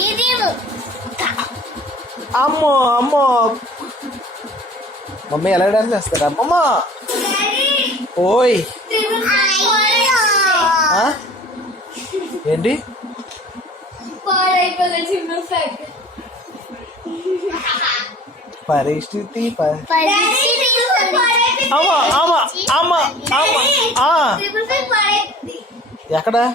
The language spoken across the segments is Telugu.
dirimu. Amma, amma. Mama, ya lah, dah lah. Mama. Oi. Hah? Endi? Paristiti, par. Paristiti, Ama, ama, ama, ama. Ah. Ya kada?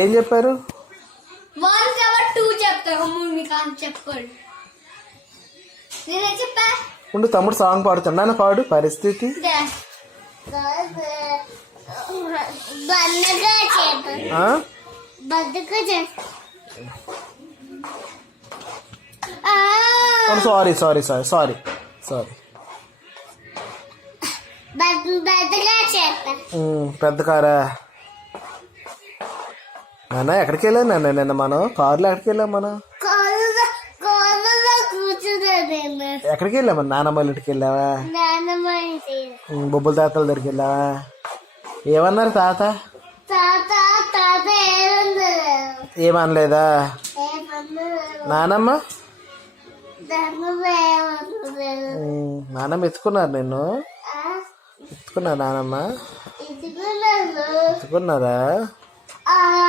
ఏం చెప్పారు ఉండు తమ్ముడు సాంగ్ పాడుతుండ పాడు పరిస్థితి sorry sorry sorry sorry sorry పెద్ద కారా నాన్న ఎక్కడికి వెళ్ళాను నాన్న నిన్న మనం కారులో ఎక్కడికి వెళ్ళాం మనం ఎక్కడికి వెళ్ళాము నానమ్మ ఇంటికి వెళ్ళావా బొబ్బుల తాతల దగ్గరికి వెళ్ళావా ఏమన్నారు తాత ఏమనలేదా నానమ్మ నానమ్మ ఎత్తుకున్నారు నేను ఎత్తుకున్నారా నాన్నమ్మ ఎత్తుకున్నారా